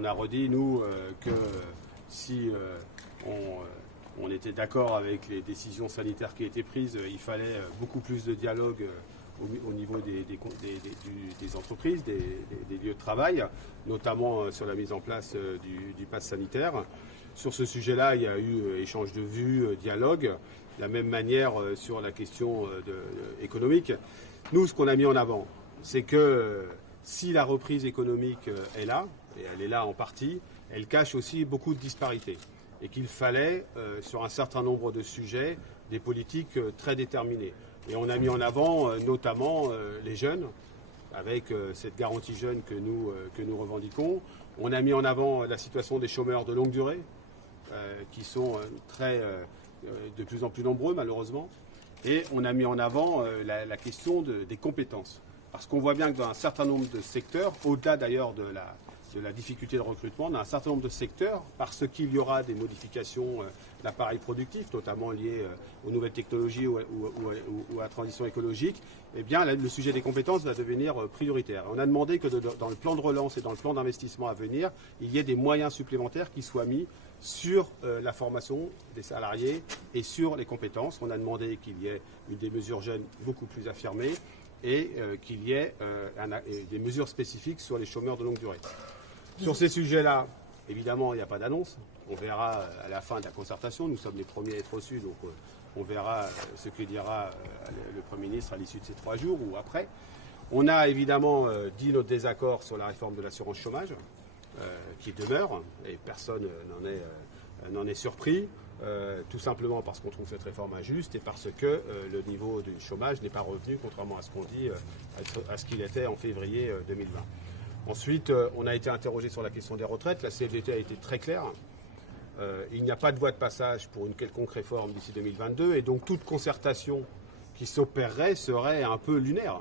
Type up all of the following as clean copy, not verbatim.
on a redit, nous, que si on était d'accord avec les décisions sanitaires qui étaient prises, il fallait beaucoup plus de dialogue au niveau des entreprises, des lieux de travail, notamment sur la mise en place du pass sanitaire. Sur ce sujet-là, il y a eu échange de vues, dialogue, de la même manière sur la question économique. Nous, ce qu'on a mis en avant, c'est que si la reprise économique est là, et elle est là en partie, elle cache aussi beaucoup de disparités. Et qu'il fallait, sur un certain nombre de sujets, des politiques très déterminées. Et on a mis en avant notamment les jeunes, avec cette garantie jeune que nous revendiquons. On a mis en avant la situation des chômeurs de longue durée, qui sont de plus en plus nombreux malheureusement. Et on a mis en avant la question des compétences. Parce qu'on voit bien que dans un certain nombre de secteurs, au-delà d'ailleurs de la difficulté de recrutement, dans un certain nombre de secteurs, parce qu'il y aura des modifications d'appareils productifs, notamment liées aux nouvelles technologies ou à la transition écologique, eh bien, le sujet des compétences va devenir prioritaire. On a demandé que dans le plan de relance et dans le plan d'investissement à venir, il y ait des moyens supplémentaires qui soient mis sur la formation des salariés et sur les compétences. On a demandé qu'il y ait des mesures jeunes beaucoup plus affirmées et qu'il y ait des mesures spécifiques sur les chômeurs de longue durée. Sur ces sujets-là, évidemment, il n'y a pas d'annonce. On verra à la fin de la concertation. Nous sommes les premiers à être reçus, donc on verra ce que dira le Premier ministre à l'issue de ces 3 jours ou après. On a évidemment dit notre désaccord sur la réforme de l'assurance chômage, qui demeure, et personne n'en est surpris. Tout simplement parce qu'on trouve cette réforme injuste et parce que le niveau du chômage n'est pas revenu, contrairement à ce qu'on dit, à ce qu'il était en février 2020. Ensuite, on a été interrogé sur la question des retraites. La CFDT a été très claire. Il n'y a pas de voie de passage pour une quelconque réforme d'ici 2022 et donc toute concertation qui s'opérerait serait un peu lunaire.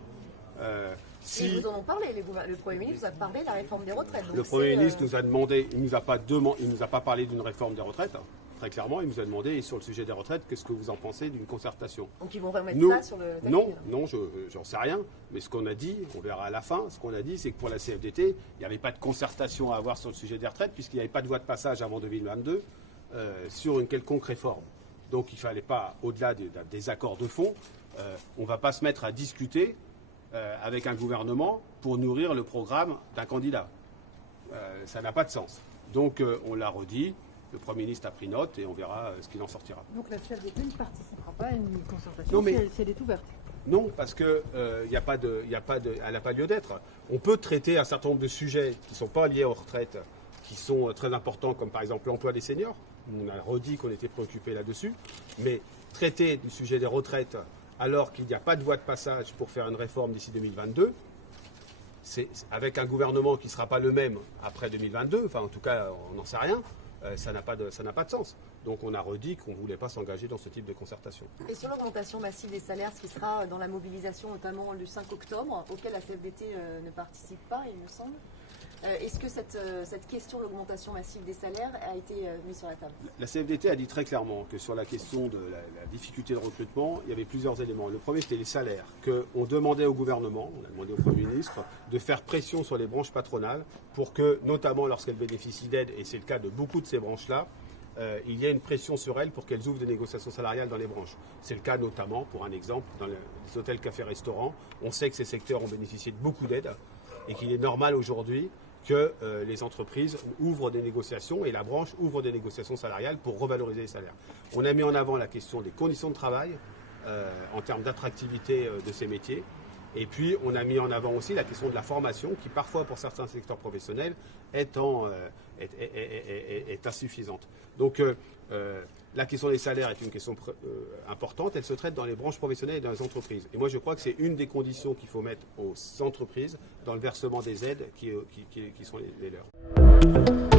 Ils vous en ont parlé, le Premier ministre vous a parlé de la réforme des retraites. Le Premier ministre nous a demandé, il ne nous a pas parlé d'une réforme des retraites. Très clairement, il nous a demandé, sur le sujet des retraites, qu'est-ce que vous en pensez d'une concertation. Donc ils vont remettre ça sur le tapis. Non, j'en sais rien. Mais ce qu'on a dit, on verra à la fin, ce qu'on a dit, c'est que pour la CFDT, il n'y avait pas de concertation à avoir sur le sujet des retraites, puisqu'il n'y avait pas de voie de passage avant 2022 sur une quelconque réforme. Donc il ne fallait pas, au-delà d'un désaccord de fond, on ne va pas se mettre à discuter avec un gouvernement pour nourrir le programme d'un candidat. Ça n'a pas de sens. Donc on l'a redit. Le Premier ministre a pris note et on verra ce qu'il en sortira. Donc la CFDT ne participera pas à une concertation si elle est ouverte? Non, parce qu'elle n'a pas lieu d'être. On peut traiter un certain nombre de sujets qui ne sont pas liés aux retraites, qui sont très importants, comme par exemple l'emploi des seniors. On a redit qu'on était préoccupé là-dessus. Mais traiter du sujet des retraites alors qu'il n'y a pas de voie de passage pour faire une réforme d'ici 2022, c'est avec un gouvernement qui ne sera pas le même après 2022, enfin en tout cas on n'en sait rien, ça n'a pas de sens. Donc on a redit qu'on ne voulait pas s'engager dans ce type de concertation. Et sur l'augmentation massive des salaires, ce qui sera dans la mobilisation notamment le 5 octobre, auquel la CFDT ne participe pas, il me semble, est-ce que cette question de l'augmentation massive des salaires a été mise sur la table? La CFDT a dit très clairement que sur la question de la difficulté de recrutement, il y avait plusieurs éléments. Le premier, c'était les salaires, qu'on demandait au gouvernement, on a demandé au Premier ministre, de faire pression sur les branches patronales pour que, notamment lorsqu'elles bénéficient d'aide, et c'est le cas de beaucoup de ces branches-là, il y a une pression sur elles pour qu'elles ouvrent des négociations salariales dans les branches. C'est le cas notamment, pour un exemple, dans les hôtels, cafés, restaurants. On sait que ces secteurs ont bénéficié de beaucoup d'aides et qu'il est normal aujourd'hui que les entreprises ouvrent des négociations et la branche ouvre des négociations salariales pour revaloriser les salaires. On a mis en avant la question des conditions de travail en termes d'attractivité de ces métiers. Et puis, on a mis en avant aussi la question de la formation qui, parfois, pour certains secteurs professionnels, est insuffisante. Donc, la question des salaires est une question importante. Elle se traite dans les branches professionnelles et dans les entreprises. Et moi, je crois que c'est une des conditions qu'il faut mettre aux entreprises dans le versement des aides qui sont les leurs.